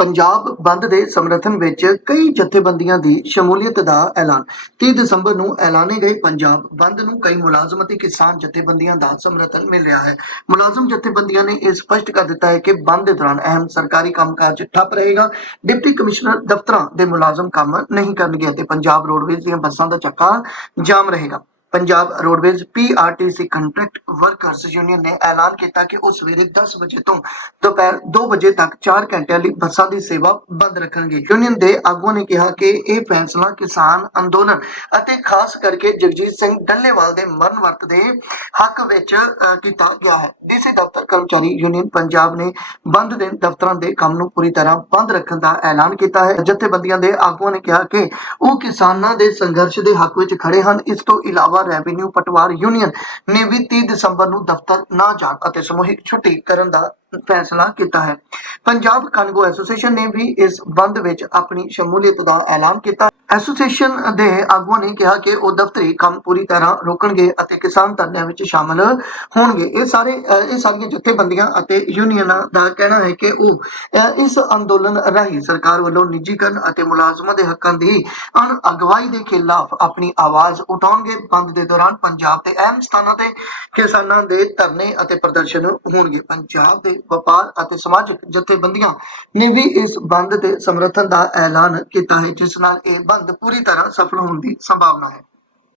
ਪੰਜਾਬ ਬੰਦ ਦੇ ਸਮਰਥਨ ਵਿੱਚ ਕਈ ਜਥੇਬੰਦੀਆਂ ਦੀ ਸ਼ਮੂਲੀਅਤ ਦਾ ਐਲਾਨ। 30 ਦਸੰਬਰ ਨੂੰ ਐਲਾਨੇ ਗਏ ਪੰਜਾਬ ਬੰਦ ਨੂੰ ਕਈ ਮੁਲਾਜ਼ਮ ਅਤੇ ਕਿਸਾਨ ਜਥੇਬੰਦੀਆਂ ਦਾ ਸਮਰਥਨ ਮਿਲ ਰਿਹਾ ਹੈ। ਮੁਲਾਜ਼ਮ ਜਥੇਬੰਦੀਆਂ ਨੇ ਇਹ ਸਪਸ਼ਟ ਕਰ ਦਿੱਤਾ ਹੈ ਕਿ ਬੰਦ ਦੇ ਦੌਰਾਨ ਅਹਿਮ ਸਰਕਾਰੀ ਕੰਮਕਾਜ ਠੱਪ ਰਹੇਗਾ। ਡਿਪਟੀ ਕਮਿਸ਼ਨਰ ਦਫ਼ਤਰਾਂ ਦੇ ਮੁਲਾਜ਼ਮ ਕੰਮ ਨਹੀਂ ਕਰਨਗੇ ਅਤੇ ਪੰਜਾਬ ਰੋਡਵੇਜ਼ ਦੀਆਂ ਬੱਸਾਂ ਦਾ ਚੱਕਾ ਜਾਮ ਰਹੇਗਾ। Punjab roadways PRTC contract workers union ਨੇ ਐਲਾਨ ਕੀਤਾ ਕਿ ਉਹ ਸਵੇਰੇ 10 ਵਜੇ ਤੋਂ ਦੁਪਹਿਰ 2 ਵਜੇ ਤੱਕ 4 ਘੰਟਿਆਂ ਲਈ ਬੱਸਾਂ ਦੀ ਸੇਵਾ ਬੰਦ ਰੱਖਣਗੇ। ਯੂਨੀਅਨ ਦੇ ਆਗੂਆਂ ਨੇ ਕਿਹਾ ਕਿ ਇਹ ਫੈਸਲਾ ਕਿਸਾਨ ਅੰਦੋਲਨ ਅਤੇ ਖਾਸ ਕਰਕੇ ਜਗਜੀਤ ਸਿੰਘ ਡੱਲੇਵਾਲ ਦੇ ਮਰਨ ਵਰਤ ਦੇ ਹੱਕ ਵਿੱਚ ਕੀਤਾ ਗਿਆ ਹੈ। ਡੀਸੀ ਦਫ਼ਤਰ ਕਰਮਚਾਰੀ ਯੂਨੀਅਨ ਪੰਜਾਬ ਨੇ ਬੰਦ ਦੇ ਦਫ਼ਤਰਾਂ ਦੇ ਕੰਮ ਨੂੰ ਪੂਰੀ ਤਰ੍ਹਾਂ ਬੰਦ ਰੱਖਣ ਦਾ ਐਲਾਨ ਕੀਤਾ ਹੈ। ਜਥੇਬੰਦੀਆਂ ਦੇ ਆਗੂਆਂ ਨੇ ਕਿਹਾ ਕਿ ਉਹ ਕਿਸਾਨਾਂ ਦੇ ਸੰਘਰਸ਼ ਦੇ ਹੱਕ ਵਿੱਚ ਖੜੇ ਹਨ। ਇਸ ਤੋਂ ਇਲਾਵਾ ਰੈਵਨਿਊ ਪਟਵਾਰ ਯੂਨੀਅਨ ਨੇ ਵੀ 30 ਦਸੰਬਰ ਨੂੰ ਦਫ਼ਤਰ ਨਾ ਜਾਣ ਅਤੇ ਸਮੂਹਿਕ ਛੁੱਟੀ ਕਰਨ ਦਾ ਫੈਸਲਾ ਕੀਤਾ ਹੈ। ਪੰਜਾਬ ਕਾਨਗੋ ਐਸੋਸੀਏਸ਼ਨ ਨੇ ਵੀ ਇਸ ਬੰਦ ਵਿੱਚ ਆਪਣੀ ਸ਼ਮੂਲੀਅਤ ਦਾ ਐਲਾਨ ਕੀਤਾ। ਐਸੋਸੀਏਸ਼ਨ ਦੇ ਆਗੂਆਂ ਨੇ ਕਿਹਾ ਕਿ ਉਹ ਦਫ਼ਤਰੀ ਕੰਮ ਪੂਰੀ ਤਰ੍ਹਾਂ ਰੋਕਣਗੇ ਅਤੇ ਕਿਸਾਨ ਧਰਨਿਆਂ ਵਿੱਚ ਸ਼ਾਮਲ ਹੋਣਗੇ। ਇਹ ਸਾਰੇ, ਇਹ ਸਾਰੀਆਂ ਜਥੇਬੰਦੀਆਂ ਅਤੇ ਯੂਨੀਅਨਾਂ ਦਾ ਕਹਿਣਾ ਹੈ ਕਿ ਉਹ ਇਸ ਅੰਦੋਲਨ ਰਾਹੀਂ ਸਰਕਾਰ ਵੱਲੋਂ ਨਿੱਜੀਕਰਨ ਅਤੇ ਮੁਲਾਜ਼ਮਾਂ ਦੇ ਹੱਕਾਂ ਦੀ ਅਣ ਅਗਵਾਈ ਦੇ ਖਿਲਾਫ ਆਪਣੀ ਆਵਾਜ਼ ਉਠਾਉਣਗੇ। ਬੰਦ ਦੇ ਦੌਰਾਨ ਪੰਜਾਬ ਦੇ ਅਹਿਮ ਸਥਾਨਾਂ ਤੇ ਕਿਸਾਨਾਂ ਦੇ ਧਰਨੇ ਅਤੇ ਪ੍ਰਦਰਸ਼ਨ ਹੋਣਗੇ। ਪੰਜਾਬ ਦੇ ਵਪਾਰ ਅਤੇ ਸਮਾਜਿਕ ਜਥੇਬੰਦੀਆਂ ਨੇ ਵੀ ਇਸ ਬੰਦ ਦੇ ਸਮਰਥਨ ਦਾ ਐਲਾਨ ਕੀਤਾ ਹੈ, ਜਿਸ ਨਾਲ ਇਹ ਬੰਦ ਪੂਰੀ ਤਰ੍ਹਾਂ ਸਫਲ ਹੋਣ ਦੀ ਸੰਭਾਵਨਾ ਹੈ।